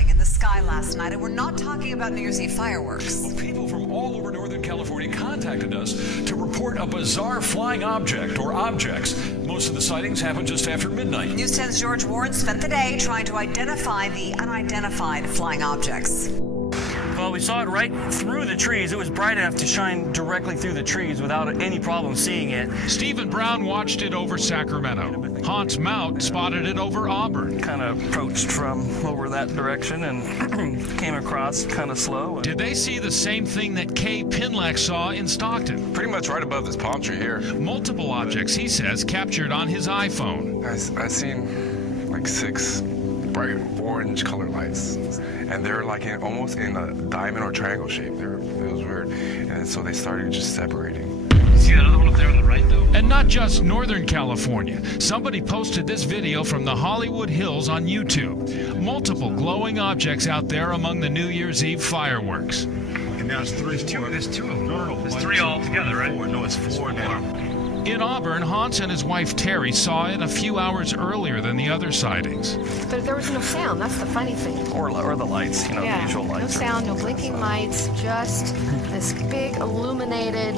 swirling in the sky last night, and we're not talking about New Year's Eve fireworks. Well, people from all over Northern California contacted us to report a bizarre flying object or objects. Most of the sightings happened just after midnight. News 10's George Warren spent the day trying to identify the unidentified flying objects. Well, we saw it right through the trees. It was bright enough to shine directly through the trees without any problem seeing it. Stephen Brown watched it over Sacramento. Hans Mount spotted it over Auburn. Kind of approached from over that direction and came across kind of slow. Did they see the same thing that Kay Pinlack saw in Stockton? Pretty much right above this palm tree here. Multiple objects, he says, captured on his iPhone. I seen like 6 bright orange colored lights, and they're like almost in a diamond or triangle shape. It was weird, and so they started just separating. See that other one up there on the right, though? And not just Northern California. Somebody posted this video from the Hollywood Hills on YouTube. Multiple glowing objects out there among the New Year's Eve fireworks. And now it's 3. There's two of them. No. There's 3 all together, right? 4. No, it's 4 now. In Auburn, Hans and his wife Terry saw it a few hours earlier than the other sightings. But there was no sound. That's the funny thing. Or the lights, the usual lights. No sound, no blinking lights, just this big illuminated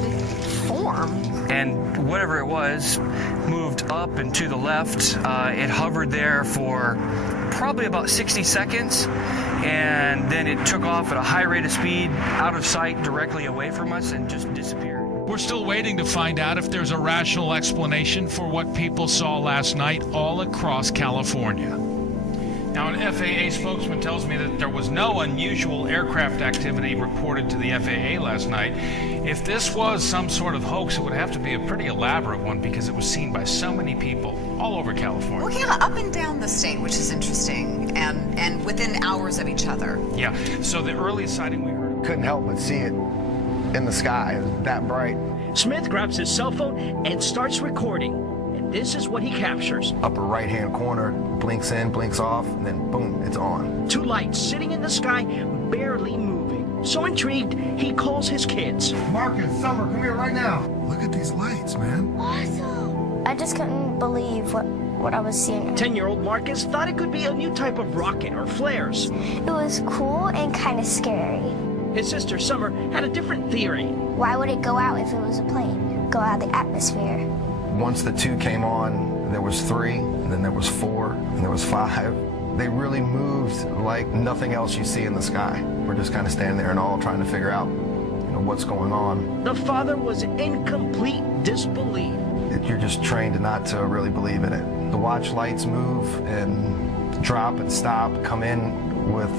form. And whatever it was moved up and to the left. It hovered there for probably about 60 seconds, and then it took off at a high rate of speed, out of sight, directly away from us, and just disappeared. We're still waiting to find out if there's a rational explanation for what people saw last night all across California. Now, an FAA spokesman tells me that there was no unusual aircraft activity reported to the FAA last night. If this was some sort of hoax, it would have to be a pretty elaborate one because it was seen by so many people all over California. Well, yeah, up and down the state, which is interesting, and within hours of each other. Yeah, so the earliest sighting we heard... Couldn't help but see it in the sky. It was that bright. Smith grabs his cell phone and starts recording. And this is what he captures. Upper right-hand corner, blinks in, blinks off, and then boom, it's on. 2 lights sitting in the sky, barely moving. So intrigued, he calls his kids. Marcus, Summer, come here right now. Look at these lights, man. Awesome. I just couldn't believe what I was seeing. 10-year-old Marcus thought it could be a new type of rocket or flares. It was cool and kind of scary. His sister Summer had a different theory. Why would it go out if it was a plane? Go out of the atmosphere. Once the 2 came on, there was 3, and then there was 4, and there was 5. They really moved like nothing else you see in the sky. We're just kind of standing there and all trying to figure out, what's going on. The father was in complete disbelief. You're just trained not to really believe in it. To watch lights move and drop and stop, come in with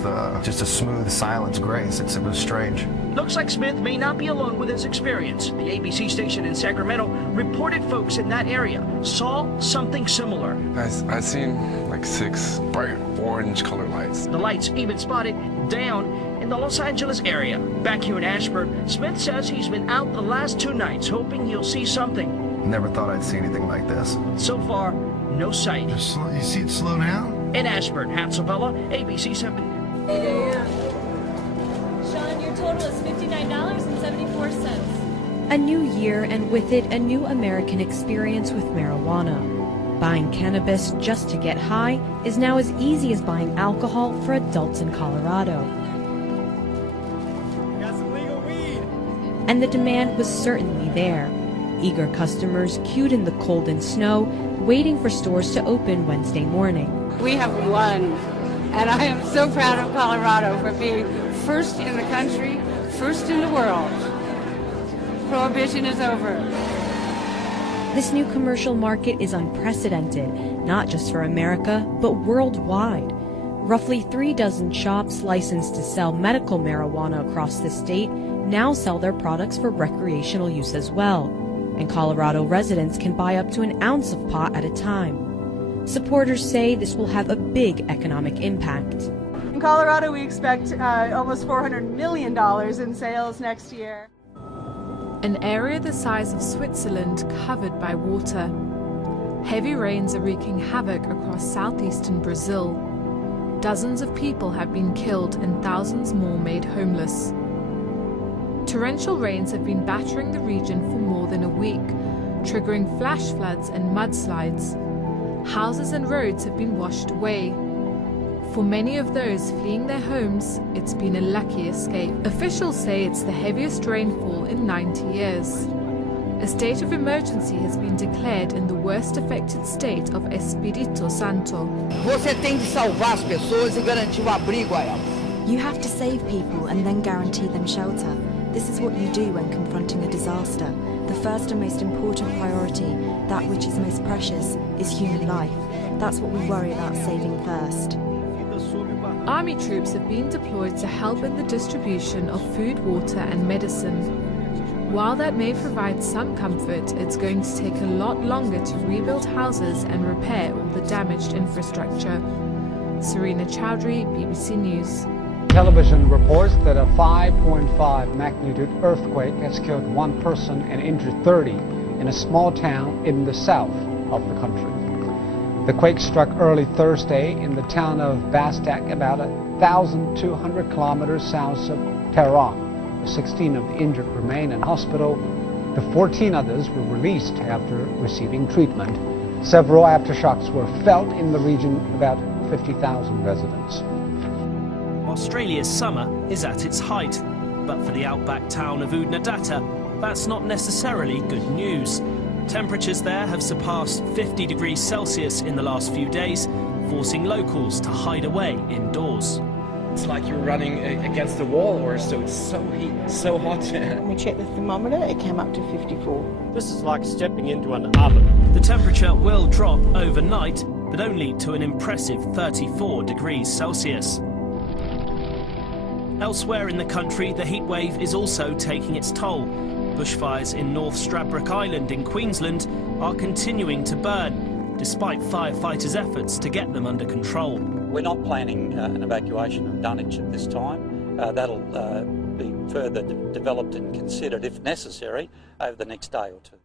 just a smooth silence grace. It was strange. Looks like Smith may not be alone with his experience. The ABC station in Sacramento reported folks in that area saw something similar. I seen like 6 bright orange colored lights. The lights even spotted down in the Los Angeles area. Back here in Ashburn, Smith says he's been out the last 2 nights hoping he'll see something. Never thought I'd see anything like this. So far, no sight. You see it slow down? In Ashburn, Hatsavella, ABC 7. 8 a.m. Sean, your total is $59.74. A new year, and with it, a new American experience with marijuana. Buying cannabis just to get high is now as easy as buying alcohol for adults in Colorado. Got some legal weed. And the demand was certainly there. Eager customers queued in the cold and snow, waiting for stores to open Wednesday morning. We have won, and I am so proud of Colorado for being first in the country, first in the world. Prohibition is over. This new commercial market is unprecedented, not just for America, but worldwide. Roughly 3 dozen shops licensed to sell medical marijuana across the state now sell their products for recreational use as well. And Colorado residents can buy up to an ounce of pot at a time. Supporters say this will have a big economic impact. In Colorado, we expect almost $400 million in sales next year. An area the size of Switzerland covered by water. Heavy rains are wreaking havoc across southeastern Brazil. Dozens of people have been killed and thousands more made homeless. Torrential rains have been battering the region for more than a week, triggering flash floods and mudslides. Houses and roads have been washed away. For many of those fleeing their homes, it's been a lucky escape. Officials say it's the heaviest rainfall in 90 years. A state of emergency has been declared in the worst affected state of Espírito Santo. Você tem que salvar as pessoas e garantir abrigo a elas. You have to save people and then guarantee them shelter. This is what you do when confronting a disaster. The first and most important priority, that which is most precious, is human life. That's what we worry about saving first. Army troops have been deployed to help in the distribution of food, water and medicine. While that may provide some comfort, it's going to take a lot longer to rebuild houses and repair all the damaged infrastructure. Serena Chowdhury, BBC News. Television reports that a 5.5 magnitude earthquake has killed 1 person and injured 30 in a small town in the south of the country. The quake struck early Thursday in the town of Bastak, about 1,200 kilometers south of Tehran. 16 of the injured remain in hospital. The 14 others were released after receiving treatment. Several aftershocks were felt in the region, about 50,000 residents. Australia's summer is at its height, but for the outback town of Udnadata, that's not necessarily good news. Temperatures there have surpassed 50 degrees Celsius in the last few days, forcing locals to hide away indoors. It's like you're running against the wall or so. It's so hot. When we checked the thermometer, it came up to 54. This is like stepping into an oven. The temperature will drop overnight, but only to an impressive 34 degrees Celsius. Elsewhere in the country, the heatwave is also taking its toll. Bushfires in North Stradbroke Island in Queensland are continuing to burn, despite firefighters' efforts to get them under control. We're not planning an evacuation of Dunwich at this time. That'll be further developed and considered, if necessary, over the next day or two.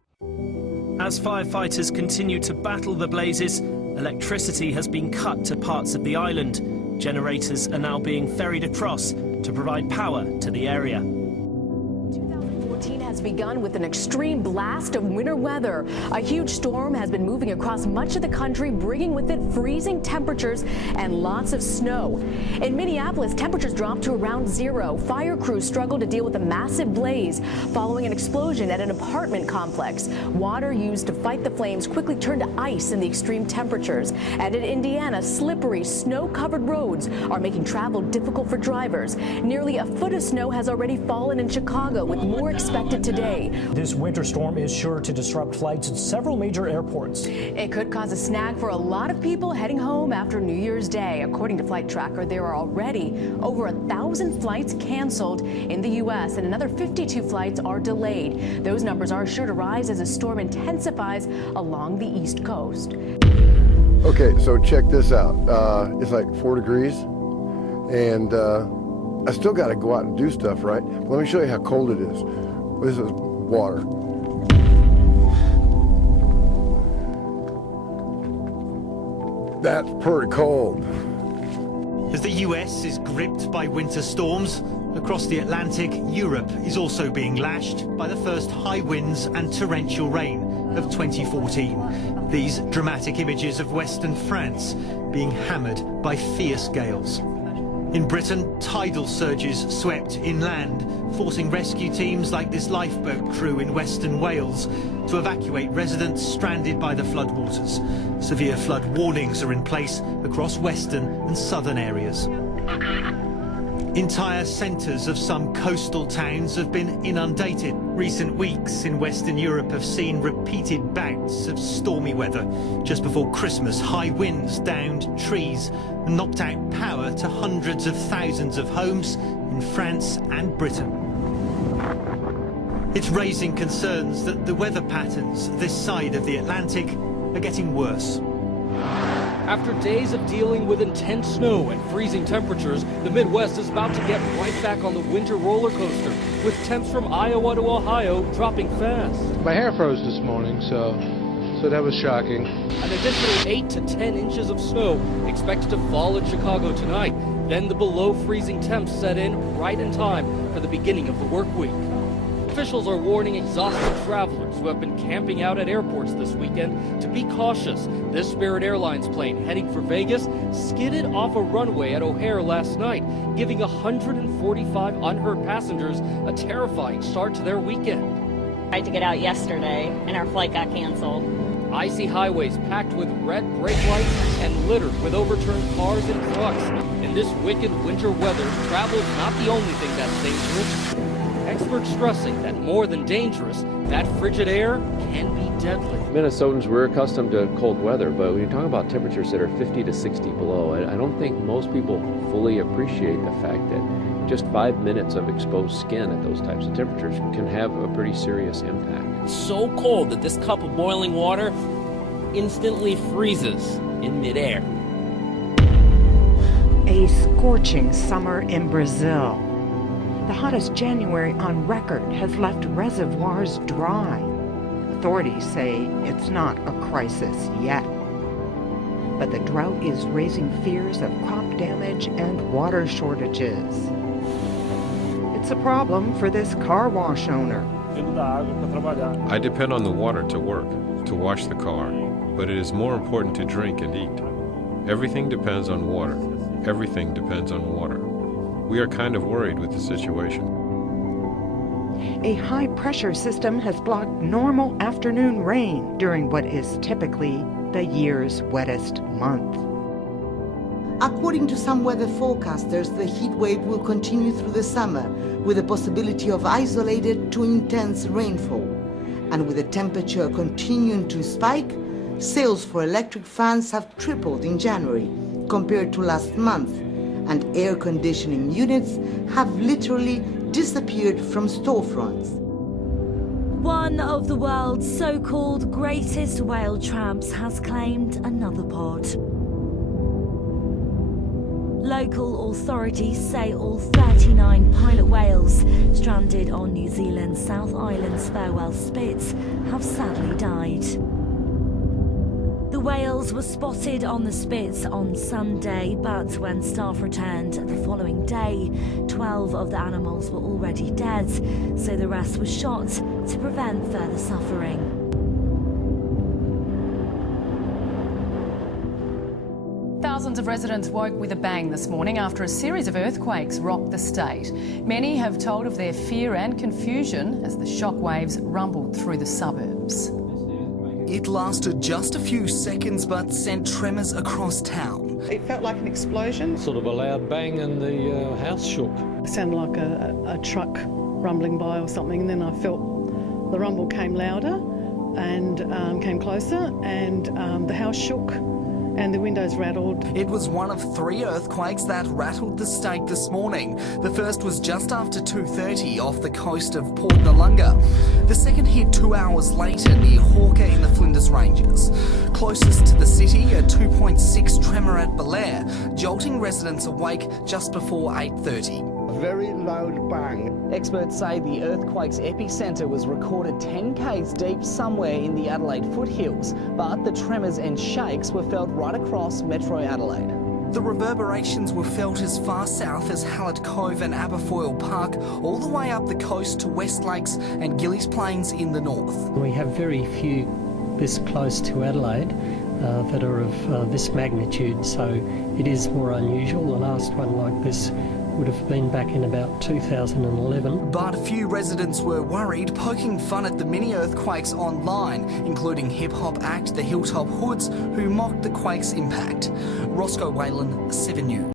As firefighters continue to battle the blazes, electricity has been cut to parts of the island. Generators are now being ferried across to provide power to the area. Has begun with an extreme blast of winter weather. A huge storm has been moving across much of the country, bringing with it freezing temperatures and lots of snow. In Minneapolis, temperatures dropped to around 0. Fire crews struggled to deal with a massive blaze following an explosion at an apartment complex. Water used to fight the flames quickly turned to ice in the extreme temperatures. And in Indiana, slippery, snow-covered roads are making travel difficult for drivers. Nearly a foot of snow has already fallen in Chicago, with more expected today. This winter storm is sure to disrupt flights at several major airports. It could cause a snag for a lot of people heading home after New Year's Day. According to Flight Tracker, there are already over 1,000 flights canceled in the U.S. and another 52 flights are delayed. Those numbers are sure to rise as the storm intensifies along the East Coast. Okay, so check this out. It's like 4 degrees, and I still got to go out and do stuff, right? Let me show you how cold it is. This is water. That's pretty cold. As the US is gripped by winter storms, across the Atlantic, Europe is also being lashed by the first high winds and torrential rain of 2014. These dramatic images of Western France being hammered by fierce gales. In Britain, tidal surges swept inland, forcing rescue teams like this lifeboat crew in Western Wales to evacuate residents stranded by the floodwaters. Severe flood warnings are in place across western and southern areas. Entire centres of some coastal towns have been inundated. Recent weeks in Western Europe have seen repeated bouts of stormy weather. Just before Christmas, high winds downed trees and knocked out power to hundreds of thousands of homes in France and Britain. It's raising concerns that the weather patterns this side of the Atlantic are getting worse. After days of dealing with intense snow and freezing temperatures, the Midwest is about to get right back on the winter roller coaster, with temps from Iowa to Ohio dropping fast. My hair froze this morning, so that was shocking. An additional 8 to 10 inches of snow expected to fall in Chicago tonight. Then the below freezing temps set in right in time for the beginning of the work week. Officials are warning exhausted travelers who have been camping out at airports this weekend to be cautious. This Spirit Airlines plane heading for Vegas skidded off a runway at O'Hare last night, giving 145 unhurt passengers a terrifying start to their weekend. I tried to get out yesterday and our flight got canceled. Icy highways packed with red brake lights and littered with overturned cars and trucks. In this wicked winter weather, travel's not the only thing that's dangerous. Experts stressing that more than dangerous, that frigid air can be deadly. Minnesotans, we're accustomed to cold weather, but when you talk about temperatures that are 50 to 60 below, I don't think most people fully appreciate the fact that just 5 minutes of exposed skin at those types of temperatures can have a pretty serious impact. It's so cold that this cup of boiling water instantly freezes in midair. A scorching summer in Brazil. The hottest January on record has left reservoirs dry. Authorities say it's not a crisis yet. But the drought is raising fears of crop damage and water shortages. It's a problem for this car wash owner. I depend on the water to work, to wash the car, but it is more important to drink and eat. Everything depends on water. Everything depends on water. We are kind of worried with the situation. A high-pressure system has blocked normal afternoon rain during what is typically the year's wettest month. According to some weather forecasters, the heat wave will continue through the summer with the possibility of isolated to intense rainfall. And with the temperature continuing to spike, sales for electric fans have tripled in January compared to last month, and air conditioning units have literally disappeared from storefronts. One of the world's so-called greatest whale tramps has claimed another pod. Local authorities say all 39 pilot whales stranded on New Zealand's South Island's Farewell Spits have sadly died. The whales were spotted on the Spits on Sunday, but when staff returned the following day, 12 of the animals were already dead, so the rest was shot to prevent further suffering. Thousands of residents woke with a bang this morning after a series of earthquakes rocked the state. Many have told of their fear and confusion as the shockwaves rumbled through the suburbs. It lasted just a few seconds but sent tremors across town. It felt like an explosion. Sort of a loud bang and the house shook. It sounded like a truck rumbling by or something, and then I felt the rumble came louder and came closer, and the house shook and the windows rattled. It was one of 3 earthquakes that rattled the state this morning. The first was just after 2:30 off the coast of Port Noarlunga. The second hit 2 hours later near Hawker in the Flinders Ranges. Closest to the city, a 2.6 tremor at Belair, jolting residents awake just before 8:30. Very loud bang. Experts say the earthquake's epicentre was recorded 10 k's deep somewhere in the Adelaide foothills, but the tremors and shakes were felt right across Metro Adelaide. The reverberations were felt as far south as Hallett Cove and Aberfoyle Park, all the way up the coast to West Lakes and Gillies Plains in the north. We have very few this close to Adelaide that are of this magnitude, so it is more unusual. The last one like this would have been back in about 2011. But a few residents were worried, poking fun at the mini earthquakes online, including hip-hop act The Hilltop Hoods, who mocked the quake's impact. Roscoe Whalen, 7 News.